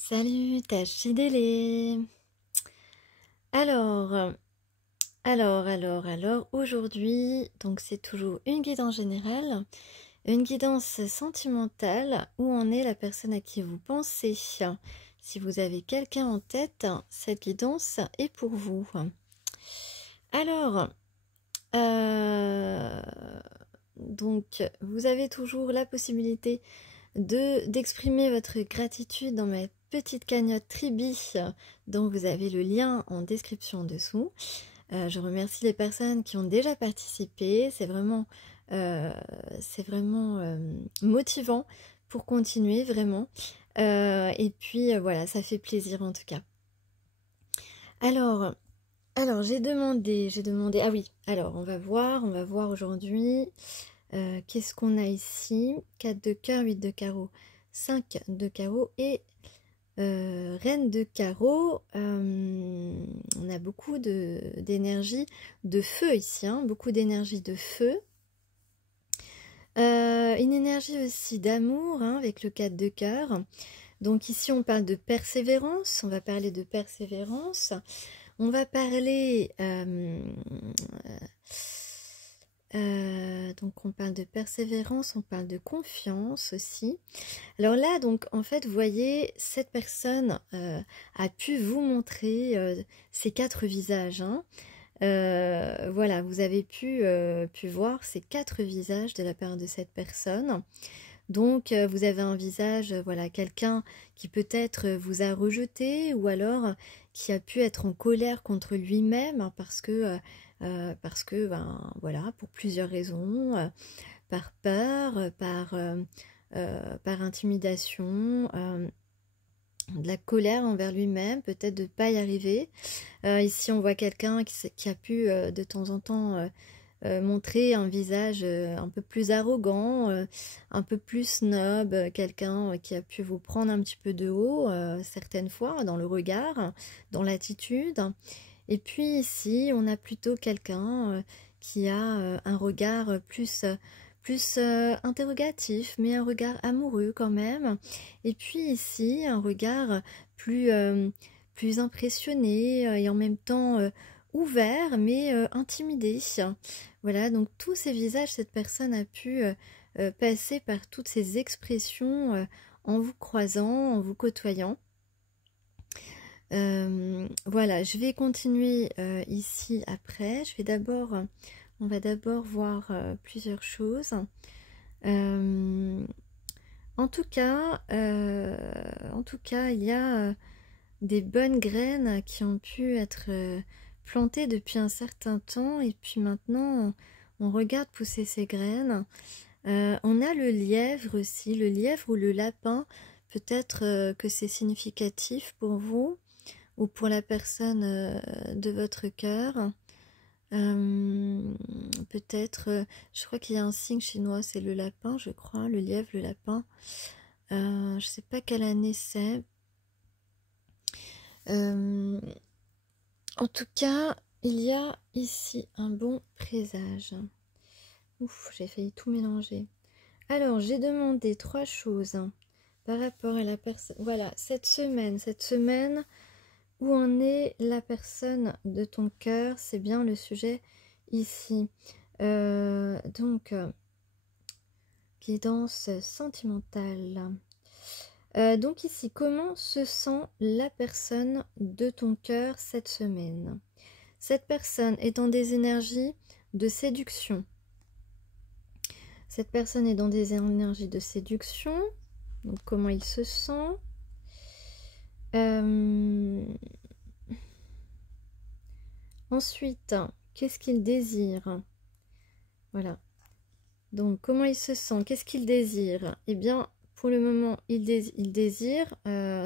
Salut, ta Chidélé. Alors, aujourd'hui, donc c'est toujours une guidance générale, une guidance sentimentale, où en est la personne à qui vous pensez. Si vous avez quelqu'un en tête, cette guidance est pour vous. Alors, euh, donc, vous avez toujours la possibilité d'exprimer votre gratitude dans ma petite cagnotte Tribi dont vous avez le lien en description dessous. Je remercie les personnes qui ont déjà participé. C'est vraiment motivant pour continuer vraiment. Et puis voilà, ça fait plaisir en tout cas. Alors, j'ai demandé. Ah oui, alors on va voir aujourd'hui. Qu'est-ce qu'on a ici? 4 de cœur, 8 de carreau, 5 de carreau et reine de carreau. On a beaucoup d'énergie de feu ici, hein, beaucoup d'énergie de feu. Une énergie aussi d'amour, hein, avec le 4 de cœur. Donc ici on parle de persévérance, on va parler de persévérance. On va parler... donc on parle de persévérance, on parle de confiance aussi. Alors là, donc en fait, vous voyez, cette personne a pu vous montrer ses 4 visages. Hein. Voilà, vous avez pu voir ces 4 visages de la part de cette personne. Donc vous avez un visage, voilà, quelqu'un qui peut-être vous a rejeté ou alors qui a pu être en colère contre lui-même hein, parce que ben, voilà, pour plusieurs raisons, par peur, par intimidation, de la colère envers lui-même, peut-être de ne pas y arriver. Ici on voit quelqu'un qui a pu de temps en temps montrer un visage un peu plus arrogant, un peu plus snob, quelqu'un qui a pu vous prendre un petit peu de haut certaines fois dans le regard, dans l'attitude. Et puis ici, on a plutôt quelqu'un qui a un regard plus interrogatif, mais un regard amoureux quand même. Et puis ici, un regard plus impressionné et en même temps ouvert, mais intimidé. Voilà, donc tous ces visages, cette personne a pu passer par toutes ces expressions en vous croisant, en vous côtoyant. Voilà, je vais continuer ici après. On va d'abord voir plusieurs choses. En tout cas, il y a des bonnes graines qui ont pu être plantées depuis un certain temps et puis maintenant on regarde pousser ces graines. On a le lièvre aussi, le lièvre ou le lapin. Peut-être que c'est significatif pour vous ou pour la personne de votre cœur. Peut-être, je crois qu'il y a un signe chinois, c'est le lapin, je crois, le lièvre, le lapin. Je sais pas quelle année c'est. En tout cas, il y a ici un bon présage. Ouf, j'ai failli tout mélanger. Alors, j'ai demandé 3 choses par rapport à la personne. Voilà, cette semaine, où en est la personne de ton cœur, c'est bien le sujet ici. Guidance sentimentale. Donc ici, comment se sent la personne de ton cœur cette semaine? Cette personne est dans des énergies de séduction. Cette personne est dans des énergies de séduction. Donc comment il se sent? Ensuite, qu'est-ce qu'il désire? Voilà. Donc, comment il se sent? Qu'est-ce qu'il désire? Eh bien, pour le moment,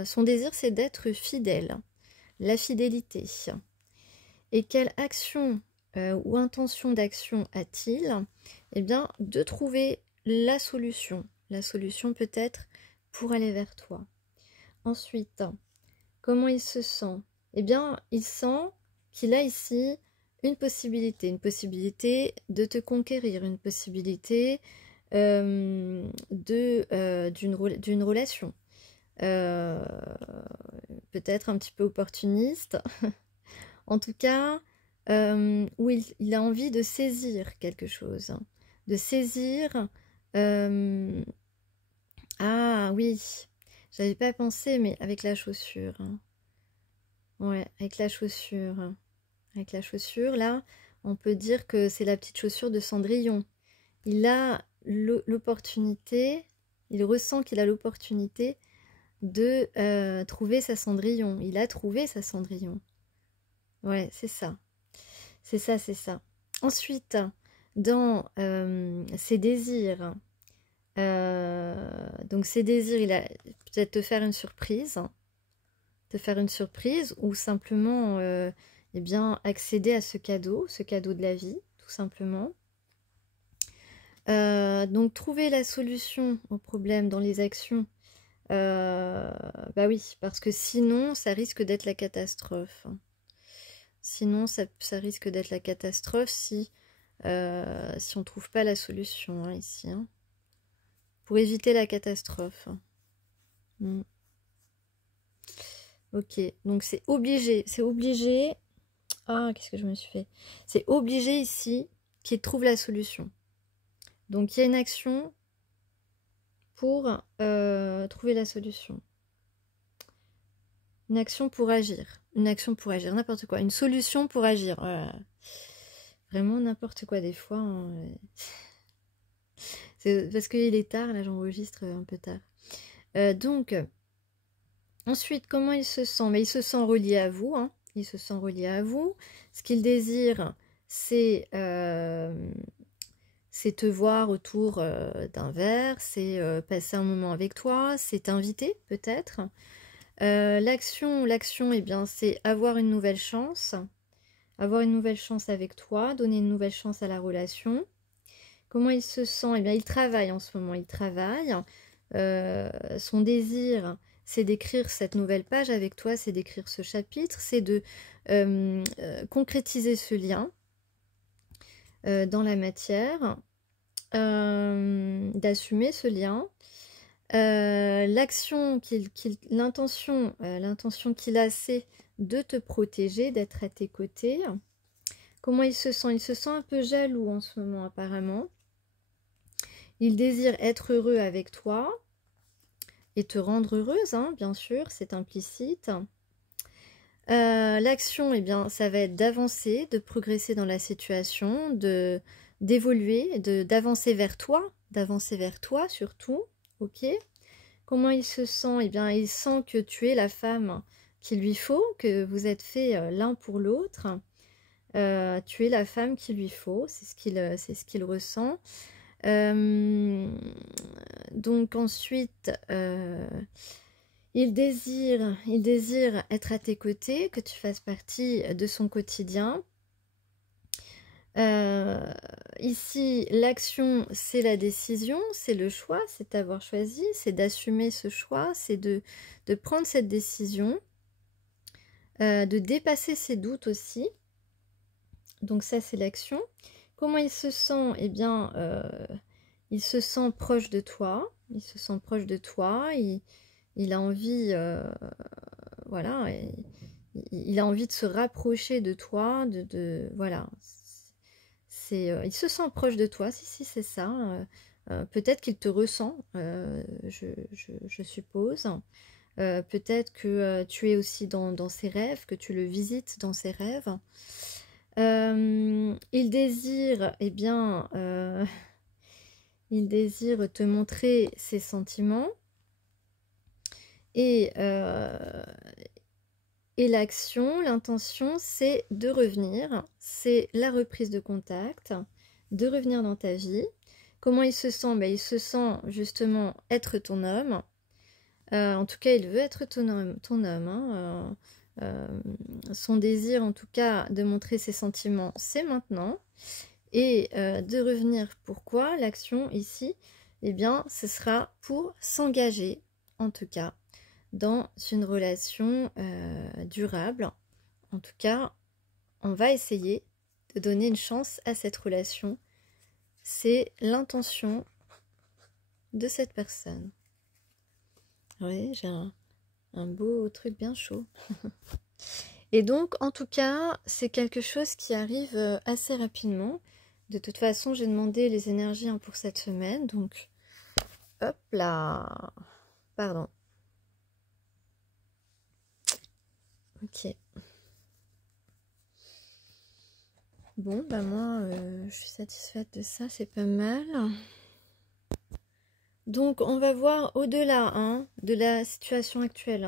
son désir, c'est d'être fidèle. La fidélité. Et quelle action ou intention d'action a-t-il? Eh bien, de trouver la solution. La solution peut-être pour aller vers toi. Ensuite, comment il se sent? Eh bien, il sent qu'il a ici une possibilité de te conquérir, une possibilité d'une relation. peut-être un petit peu opportuniste. En tout cas, où il a envie de saisir quelque chose. De saisir... ah oui, j'avais pas pensé, mais avec la chaussure. Ouais, avec la chaussure. Avec la chaussure, là, on peut dire que c'est la petite chaussure de Cendrillon. Il a l'opportunité, il ressent qu'il a l'opportunité de trouver sa Cendrillon. Il a trouvé sa Cendrillon. Ouais, c'est ça. C'est ça, c'est ça. Ensuite, dans ses désirs, donc ses désirs, il a peut-être te faire une surprise. Te faire une surprise ou simplement eh bien, accéder à ce cadeau de la vie, tout simplement. Donc trouver la solution au problème dans les actions, bah oui, parce que sinon ça risque d'être la catastrophe. Sinon ça risque d'être la catastrophe si on ne trouve pas la solution hein, ici. Hein. Pour éviter la catastrophe. Ok, donc c'est obligé, Ah, qu'est-ce que je me suis fait? C'est obligé ici qu'il trouve la solution. Donc il y a une action pour trouver la solution. Une action pour agir. Une action pour agir, n'importe quoi. Une solution pour agir. Voilà. Vraiment n'importe quoi des fois. Hein. C'est parce qu'il est tard, là j'enregistre un peu tard. Donc, ensuite, comment il se sent? Mais il se sent relié à vous. Hein. Il se sent relié à vous. Ce qu'il désire, c'est te voir autour d'un verre, c'est passer un moment avec toi, c'est t'inviter peut-être. L'action, eh bien, c'est avoir une nouvelle chance. Avoir une nouvelle chance avec toi, donner une nouvelle chance à la relation. Comment il se sent? Eh bien, il travaille en ce moment, il travaille. Son désir, c'est d'écrire cette nouvelle page avec toi, c'est d'écrire ce chapitre, c'est de concrétiser ce lien dans la matière, d'assumer ce lien. L'action l'intention qu'il a, c'est de te protéger, d'être à tes côtés. Comment il se sent? Il se sent un peu jaloux en ce moment apparemment. Il désire être heureux avec toi et te rendre heureuse, hein, bien sûr, c'est implicite. L'action, eh bien, ça va être d'avancer, de progresser dans la situation, d'évoluer, d'avancer vers toi surtout, ok. Comment il se sent? Eh bien, il sent que tu es la femme qu'il lui faut, que vous êtes faits l'un pour l'autre. Tu es la femme qu'il lui faut, c'est ce qu'il ressent. Donc ensuite, il désire être à tes côtés, que tu fasses partie de son quotidien. Ici, l'action, c'est la décision, c'est le choix, c'est d'avoir choisi, c'est d'assumer ce choix, c'est de prendre cette décision, de dépasser ses doutes aussi. Donc ça, c'est l'action. Comment il se sent? Eh bien, il se sent proche de toi, il a envie, voilà, il a envie de se rapprocher de toi, voilà. Il se sent proche de toi, si c'est ça. Peut-être qu'il te ressent, je suppose. Peut-être que tu es aussi dans ses rêves, que tu le visites dans ses rêves. Il désire, eh bien, il désire te montrer ses sentiments. Et l'action, l'intention, c'est de revenir, c'est la reprise de contact, de revenir dans ta vie. Comment il se sent? Ben, il se sent justement être ton homme. En tout cas, il veut être ton homme. Hein. Son désir, en tout cas, de montrer ses sentiments, c'est maintenant. Et de revenir, pourquoi? L'action ici, eh bien, ce sera pour s'engager, en tout cas, dans une relation durable. En tout cas, on va essayer de donner une chance à cette relation. C'est l'intention de cette personne. Oui, j'ai un beau truc bien chaud. Et donc, en tout cas, c'est quelque chose qui arrive assez rapidement. De toute façon, j'ai demandé les énergies pour cette semaine. Donc, hop là. Pardon. Ok. Bon, bah moi, je suis satisfaite de ça, c'est pas mal. Donc, on va voir au-delà de la situation actuelle.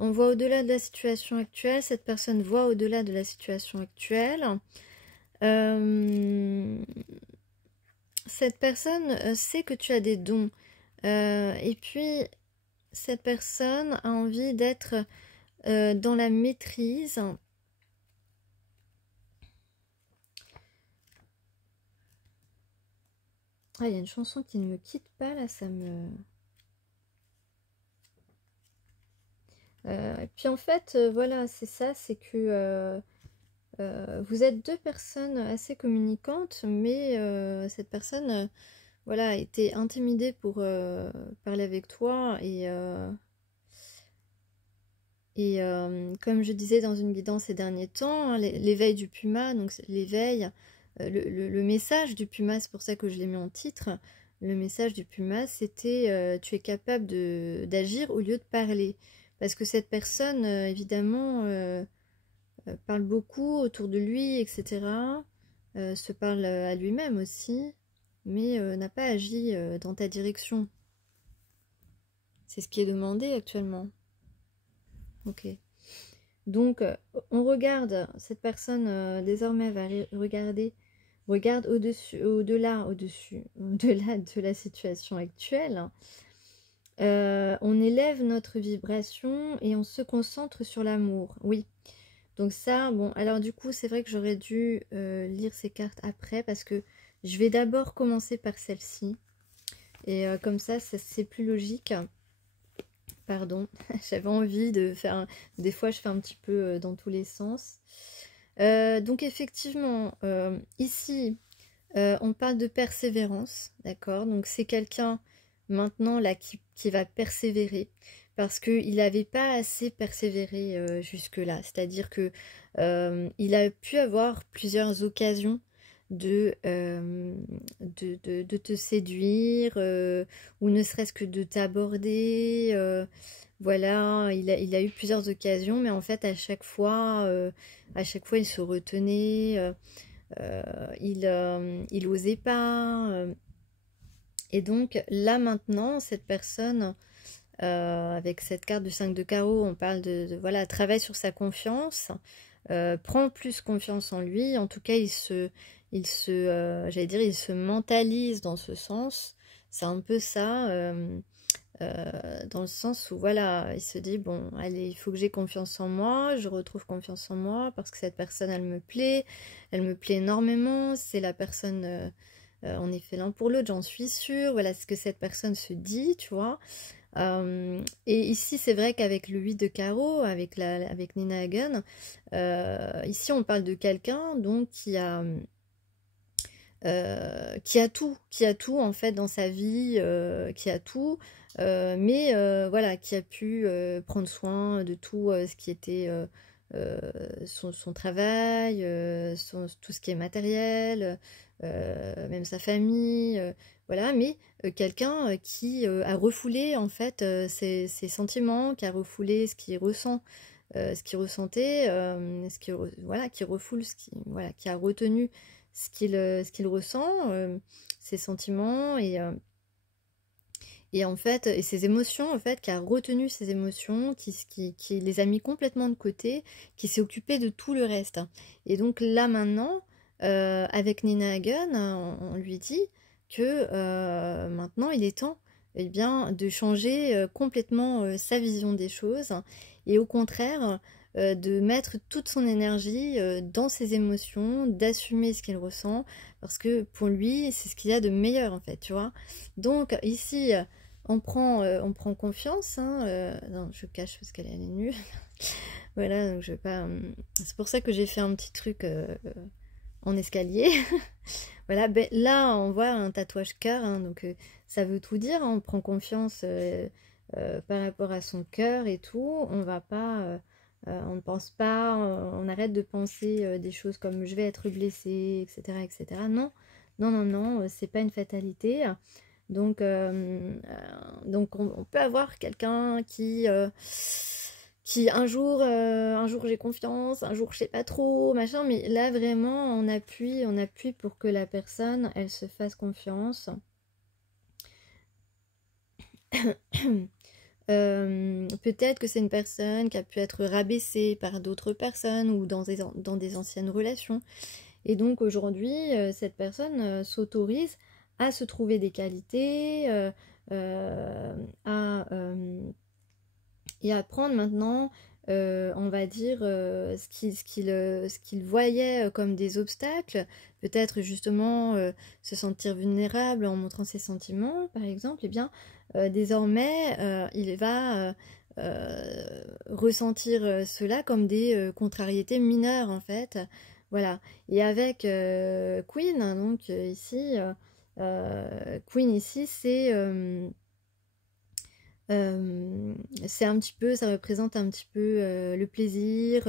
On voit au-delà de la situation actuelle, cette personne voit au-delà de la situation actuelle. Cette personne sait que tu as des dons. Et puis, cette personne a envie d'être dans la maîtrise. Ah, il y a une chanson qui ne me quitte pas, là, ça me... et puis en fait, voilà, c'est ça, c'est que vous êtes deux personnes assez communicantes, mais cette personne, voilà, a été intimidée pour parler avec toi et comme je disais dans une guidance ces derniers temps, l'éveil du puma, donc l'éveil, le message du puma, c'est pour ça que je l'ai mis en titre, le message du puma, c'était tu es capable d'agir au lieu de parler. Parce que cette personne, évidemment, parle beaucoup autour de lui, etc. Se parle à lui-même aussi, mais n'a pas agi dans ta direction. C'est ce qui est demandé actuellement. Ok. Donc, on regarde, cette personne désormais va regarde au-dessus, au-delà de la situation actuelle. On élève notre vibration et on se concentre sur l'amour. Oui. Donc ça, bon, alors du coup, c'est vrai que j'aurais dû lire ces cartes après parce que je vais d'abord commencer par celle-ci. Et comme ça c'est plus logique. Pardon, j'avais envie de faire... Des fois, je fais un petit peu dans tous les sens. Donc effectivement, ici, on parle de persévérance, d'accord? Donc c'est quelqu'un maintenant là qui va persévérer parce qu'il n'avait pas assez persévéré jusque-là. C'est-à-dire que il a pu avoir plusieurs occasions de te séduire ou ne serait-ce que de t'aborder. Voilà, il a eu plusieurs occasions, mais en fait à chaque fois il se retenait. Il osait pas. Et donc là maintenant, cette personne, avec cette carte du 5 de carreau, on parle voilà, travaille sur sa confiance, prend plus confiance en lui. En tout cas, j'allais dire, il se mentalise dans ce sens. C'est un peu ça, dans le sens où voilà, il se dit bon, allez, il faut que j'ai confiance en moi, je retrouve confiance en moi parce que cette personne, elle me plaît énormément. C'est la personne, en effet, l'un pour l'autre, j'en suis sûre. Voilà ce que cette personne se dit, tu vois. Et ici, c'est vrai qu'avec le 8 de carreau, avec Nina Hagen, ici, on parle de quelqu'un donc qui a tout en fait dans sa vie, qui a tout, mais voilà, qui a pu prendre soin de tout ce qui était son travail, tout ce qui est matériel, même sa famille, voilà, mais quelqu'un qui a refoulé en fait ses sentiments, qui a refoulé ce qu'il ressent. Ce qu'il ressentait, voilà, qui refoule, voilà, qui a retenu ce qu'il ressent, ses sentiments et en fait, et ses émotions, en fait, qui a retenu ses émotions, qui les a mis complètement de côté, qui s'est occupé de tout le reste. Et donc là maintenant, avec Nina Hagen, on lui dit que maintenant il est temps eh bien, de changer complètement sa vision des choses et au contraire de mettre toute son énergie dans ses émotions, d'assumer ce qu'il ressent parce que pour lui c'est ce qu'il y a de meilleur en fait, tu vois. Donc ici on prend confiance, non je cache parce qu'elle est nue. Voilà, donc je vais pas. C'est pour ça que j'ai fait un petit truc en escalier. Voilà, là on voit un tatouage cœur, donc ça veut tout dire, on prend confiance par rapport à son cœur et tout, on va pas, on ne pense pas, on arrête de penser des choses comme je vais être blessé, etc., etc. Non, non, non, non, c'est pas une fatalité. Donc on peut avoir quelqu'un qui un jour j'ai confiance, un jour je sais pas trop, machin, mais là vraiment on appuie pour que la personne, elle se fasse confiance. Peut-être que c'est une personne qui a pu être rabaissée par d'autres personnes ou dans des anciennes relations. Et donc aujourd'hui, cette personne s'autorise à se trouver des qualités, euh, à, euh, et à prendre maintenant, on va dire, ce qu'il voyait comme des obstacles, peut-être justement se sentir vulnérable en montrant ses sentiments, par exemple, et bien désormais, il va ressentir cela comme des contrariétés mineures, en fait. Voilà. Et avec Queen, hein, donc ici, Queen ici, c'est un petit peu, ça représente un petit peu le plaisir.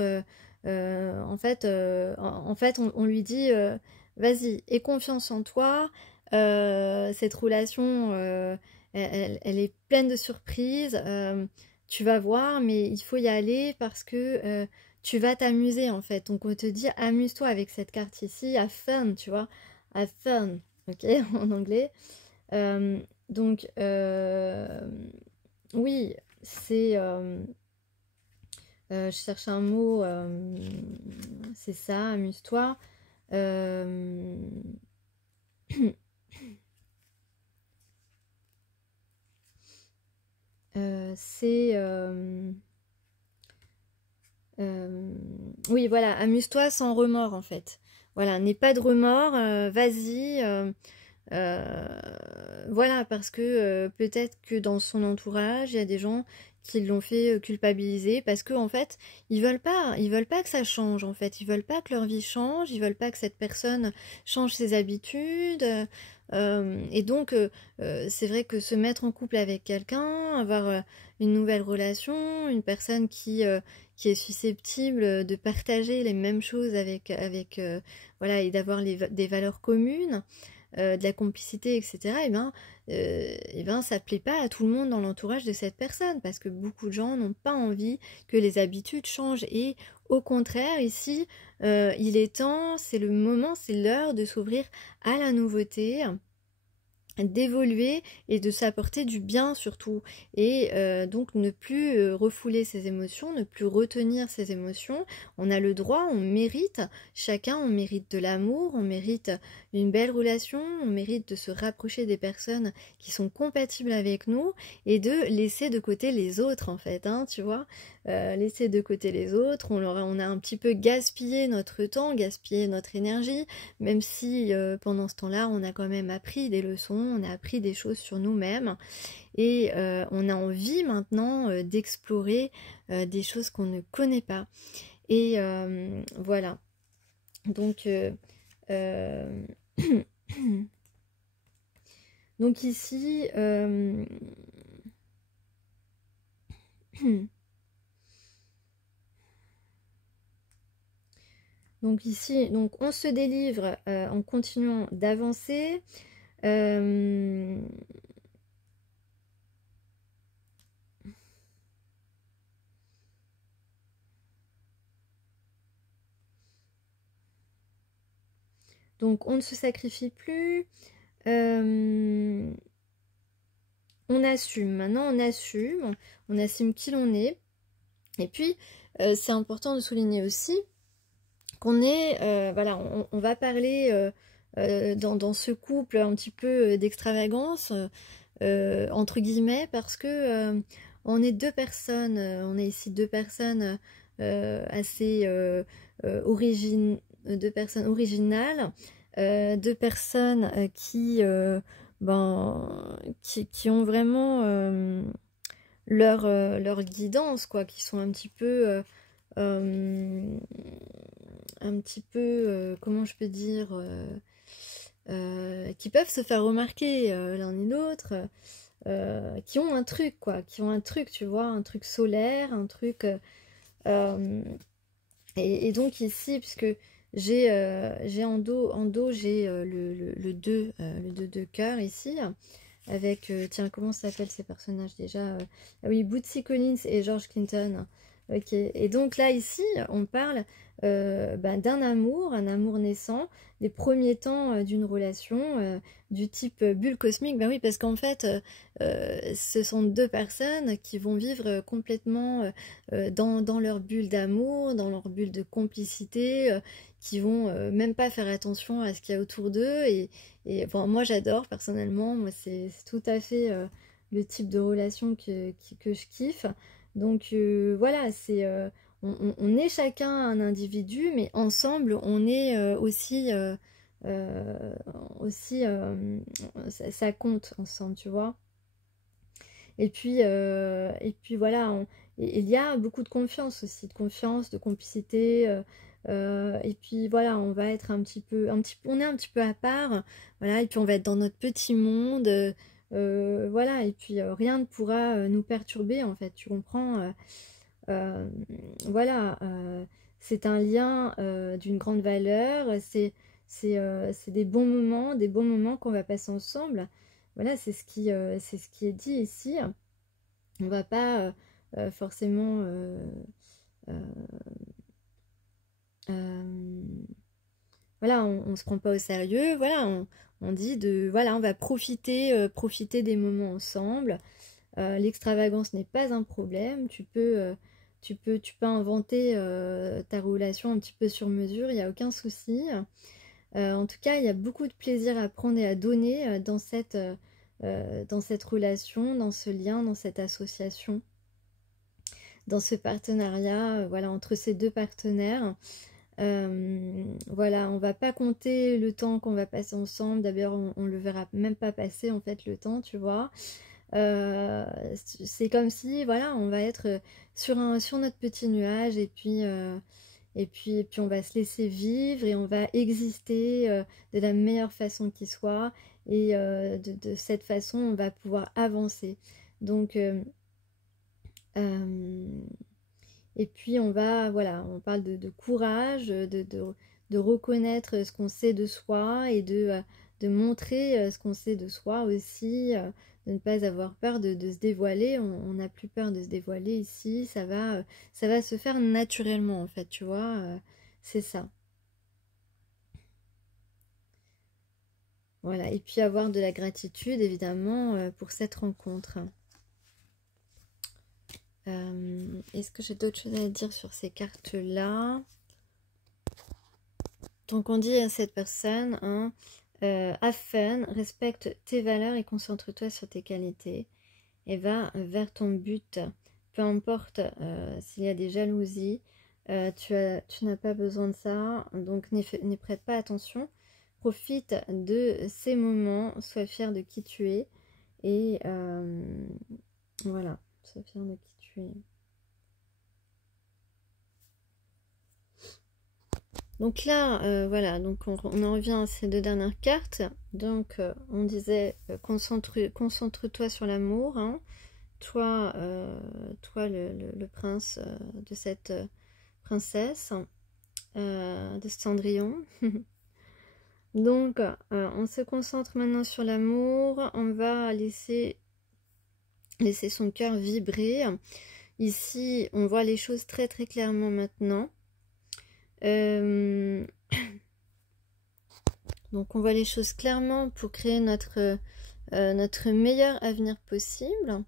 En fait on lui dit vas-y, aie confiance en toi. Cette relation, elle est pleine de surprises. Tu vas voir, mais il faut y aller parce que tu vas t'amuser en fait. Donc on te dit amuse-toi avec cette carte ici, have fun, tu vois, have fun, ok, en anglais. Euh, donc, oui, c'est... je cherche un mot, c'est ça, amuse-toi. Euh, c'est... oui, voilà, amuse-toi sans remords en fait. Voilà, n'aie pas de remords, vas-y. Voilà, parce que peut-être que dans son entourage, il y a des gens qui l'ont fait culpabiliser parce que en fait, ils veulent pas que ça change en fait, ils veulent pas que leur vie change, ils veulent pas que cette personne change ses habitudes. Et donc, c'est vrai que se mettre en couple avec quelqu'un, avoir une nouvelle relation, une personne qui est susceptible de partager les mêmes choses voilà, et d'avoir des valeurs communes, de la complicité, etc., et ben, ça plaît pas à tout le monde dans l'entourage de cette personne, parce que beaucoup de gens n'ont pas envie que les habitudes changent. Et au contraire, ici, il est temps, c'est le moment, c'est l'heure de s'ouvrir à la nouveauté, d'évoluer et de s'apporter du bien surtout, et donc ne plus refouler ses émotions, ne plus retenir ses émotions. On a le droit, on mérite, chacun on mérite de l'amour, on mérite une belle relation, on mérite de se rapprocher des personnes qui sont compatibles avec nous et de laisser de côté les autres en fait, hein, tu vois. Laisser de côté les autres, on a un petit peu gaspillé notre temps, gaspillé notre énergie, même si pendant ce temps-là, on a quand même appris des leçons, on a appris des choses sur nous-mêmes, et on a envie maintenant d'explorer des choses qu'on ne connaît pas. Et voilà. Donc, euh, donc ici, donc ici, donc on se délivre en continuant d'avancer. Euh, donc on ne se sacrifie plus. Euh, on assume. Maintenant, on assume qui l'on est. Et puis, c'est important de souligner aussi qu'on est, voilà, on va parler dans ce couple un petit peu d'extravagance, entre guillemets, parce que on est deux personnes, on est ici deux personnes assez deux personnes originales, deux personnes qui ont vraiment leur guidance, quoi, qui sont euh, un petit peu, comment je peux dire, qui peuvent se faire remarquer l'un et l'autre. qui ont un truc, quoi, qui ont un truc, tu vois, un truc solaire, un truc... euh, et donc ici, puisque j'ai en dos j'ai le 2, le 2 de cœur ici, avec, tiens, comment s'appellent ces personnages déjà ah oui, Bootsy Collins et George Clinton. Ok, et donc là, ici, on parle d'un amour, un amour naissant, des premiers temps d'une relation du type bulle cosmique. Ben oui, parce qu'en fait, ce sont deux personnes qui vont vivre complètement dans leur bulle d'amour, dans leur bulle de complicité, qui vont même pas faire attention à ce qu'il y a autour d'eux. Et bon, moi j'adore personnellement, moi c'est tout à fait le type de relation que je kiffe. Donc voilà, on est chacun un individu, mais ensemble on est euh, aussi ça compte ensemble, tu vois. Et puis voilà, il y a beaucoup de confiance aussi, de confiance, de complicité. Et puis voilà, on va être on est un petit peu à part, voilà. Et puis on va être dans notre petit monde, voilà. Et puis rien ne pourra nous perturber en fait. Tu comprends? Euh, voilà, c'est un lien d'une grande valeur. C'est des bons moments qu'on va passer ensemble. Voilà, c'est ce qui est dit ici. On va pas forcément euh, euh, voilà, on se prend pas au sérieux, voilà, on dit voilà, on va profiter des moments ensemble. L'extravagance n'est pas un problème, tu peux inventer ta relation un petit peu sur mesure, il n'y a aucun souci. En tout cas, il y a beaucoup de plaisir à prendre et à donner dans cette relation, dans ce lien, dans cette association, dans ce partenariat, voilà, entre ces deux partenaires. Voilà, on va pas compter le temps qu'on va passer ensemble. D'ailleurs, on le verra même pas passer en fait le temps, tu vois. C'est comme si, voilà, on va être sur notre petit nuage et puis on va se laisser vivre et on va exister de la meilleure façon qui soit. Et de cette façon, on va pouvoir avancer. Donc, euh, et puis voilà, on parle de courage, de reconnaître ce qu'on sait de soi et de montrer ce qu'on sait de soi aussi, de ne pas avoir peur de se dévoiler. On n'a plus peur de se dévoiler ici, ça va se faire naturellement en fait, tu vois, c'est ça. Voilà, et puis avoir de la gratitude évidemment pour cette rencontre. Est-ce que j'ai d'autres choses à dire sur ces cartes-là? Donc on dit à cette personne, hein, have fun, respecte tes valeurs et concentre-toi sur tes qualités et va vers ton but. Peu importe s'il y a des jalousies, tu n'as pas besoin de ça, donc n'y prête pas attention. Profite de ces moments, sois fier de qui tu es et voilà, sois fier de qui tu es. Donc là, voilà, donc on en revient à ces deux dernières cartes. Donc on disait concentre-toi sur l'amour, hein. Toi, toi le prince de cette princesse, de Cendrillon. Donc on se concentre maintenant sur l'amour, on va laisser son cœur vibrer. Ici, on voit les choses très très clairement maintenant. Donc on voit les choses clairement pour créer notre meilleur avenir possible.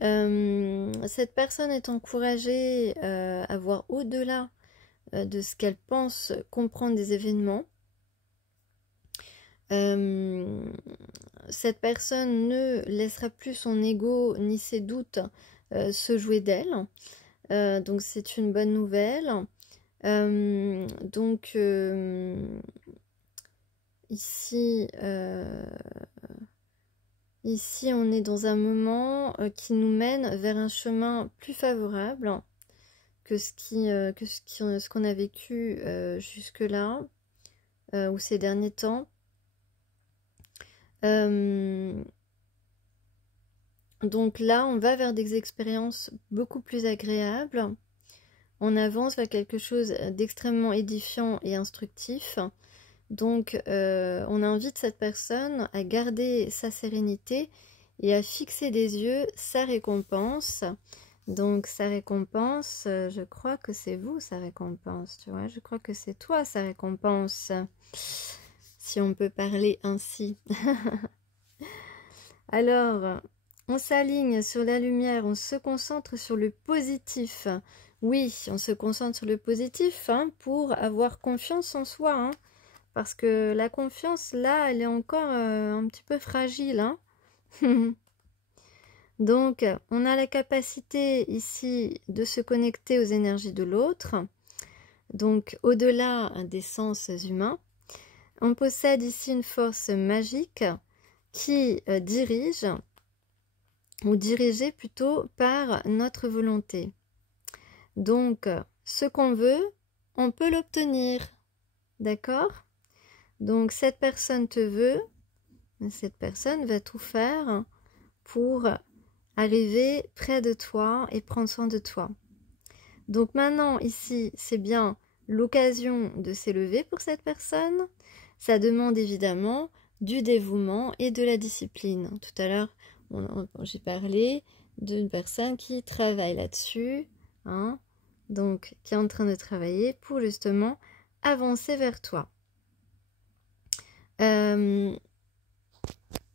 Cette personne est encouragée à voir au-delà de ce qu'elle pense comprendre des événements. Cette personne ne laissera plus son ego ni ses doutes se jouer d'elle. Donc c'est une bonne nouvelle. Donc ici, ici, on est dans un moment qui nous mène vers un chemin plus favorable que ce qu'on a vécu jusque-là ou ces derniers temps. Donc là, on va vers des expériences beaucoup plus agréables. On avance vers quelque chose d'extrêmement édifiant et instructif. Donc, on invite cette personne à garder sa sérénité et à fixer des yeux sa récompense. Donc, sa récompense, je crois que c'est vous, sa récompense, tu vois. Je crois que c'est toi, sa récompense, si on peut parler ainsi. Alors, on s'aligne sur la lumière, on se concentre sur le positif. Oui, on se concentre sur le positif hein, pour avoir confiance en soi. Hein, parce que la confiance, là, elle est encore un petit peu fragile. Hein. Donc, on a la capacité ici de se connecter aux énergies de l'autre. Donc, au-delà des sens humains. On possède ici une force magique qui dirige, ou dirigée plutôt par notre volonté. Donc, ce qu'on veut, on peut l'obtenir. D'accord? Donc, cette personne te veut, cette personne va tout faire pour arriver près de toi et prendre soin de toi. Donc maintenant, ici, c'est bien l'occasion de s'élever pour cette personne. Ça demande évidemment du dévouement et de la discipline. Tout à l'heure, j'ai parlé d'une personne qui travaille là-dessus, hein, donc qui est en train de travailler pour justement avancer vers toi.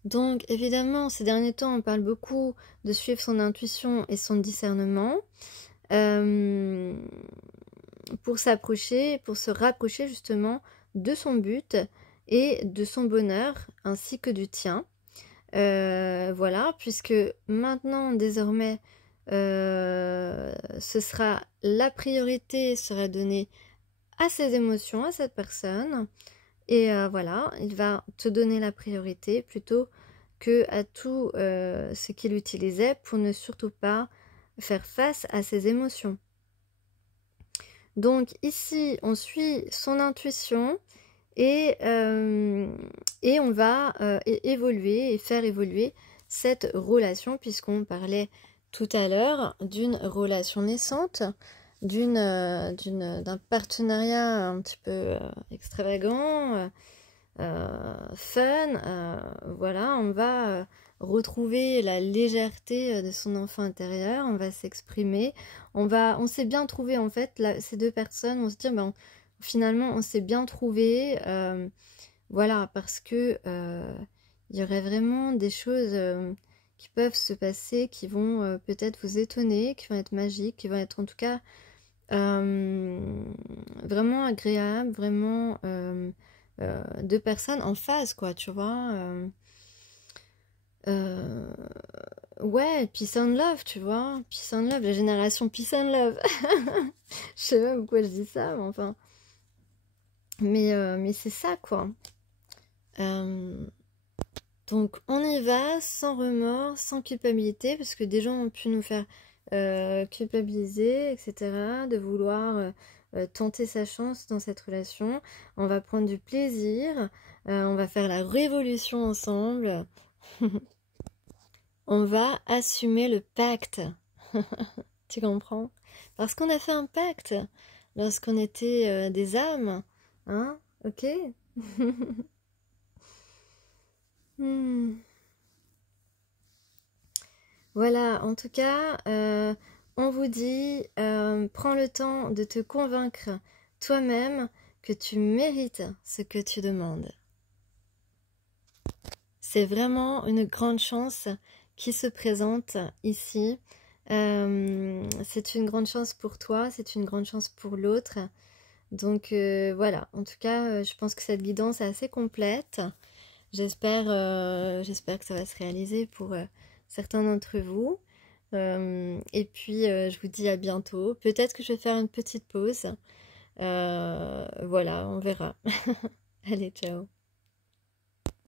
Donc évidemment, ces derniers temps, on parle beaucoup de suivre son intuition et son discernement pour se rapprocher justement de son but et de son bonheur ainsi que du tien. Voilà, puisque maintenant, désormais, la priorité sera donnée à ses émotions, à cette personne. Et voilà, il va te donner la priorité plutôt que à tout ce qu'il utilisait pour ne surtout pas faire face à ses émotions. Donc ici, on suit son intuition et on va évoluer et faire évoluer cette relation puisqu'on parlait tout à l'heure d'une relation naissante, d'un partenariat un petit peu extravagant, fun, voilà, on va retrouver la légèreté de son enfant intérieur, on va s'exprimer, on s'est bien trouvé en fait, là, ces deux personnes, on se dit, ben, finalement, on s'est bien trouvé, voilà, parce que il y aurait vraiment des choses qui peuvent se passer, qui vont peut-être vous étonner, qui vont être magiques, qui vont être en tout cas vraiment agréables, vraiment deux personnes en phase, quoi, tu vois. Ouais, peace and love, tu vois. Peace and love, la génération peace and love. Je sais pas pourquoi je dis ça, mais enfin. Mais c'est ça, quoi. Donc, on y va sans remords, sans culpabilité, parce que des gens ont pu nous faire culpabiliser, etc., de vouloir tenter sa chance dans cette relation. On va prendre du plaisir, on va faire la révolution ensemble. On va assumer le pacte. Tu comprends? Parce qu'on a fait un pacte lorsqu'on était des âmes. Hein? Ok? Voilà, en tout cas, on vous dit, prends le temps de te convaincre toi-même que tu mérites ce que tu demandes. C'est vraiment une grande chance qui se présente ici. C'est une grande chance pour toi, c'est une grande chance pour l'autre. Donc voilà, en tout cas, je pense que cette guidance est assez complète. J'espère que ça va se réaliser pour certains d'entre vous. Et puis, je vous dis à bientôt. Peut-être que je vais faire une petite pause. Voilà, on verra. Allez, ciao.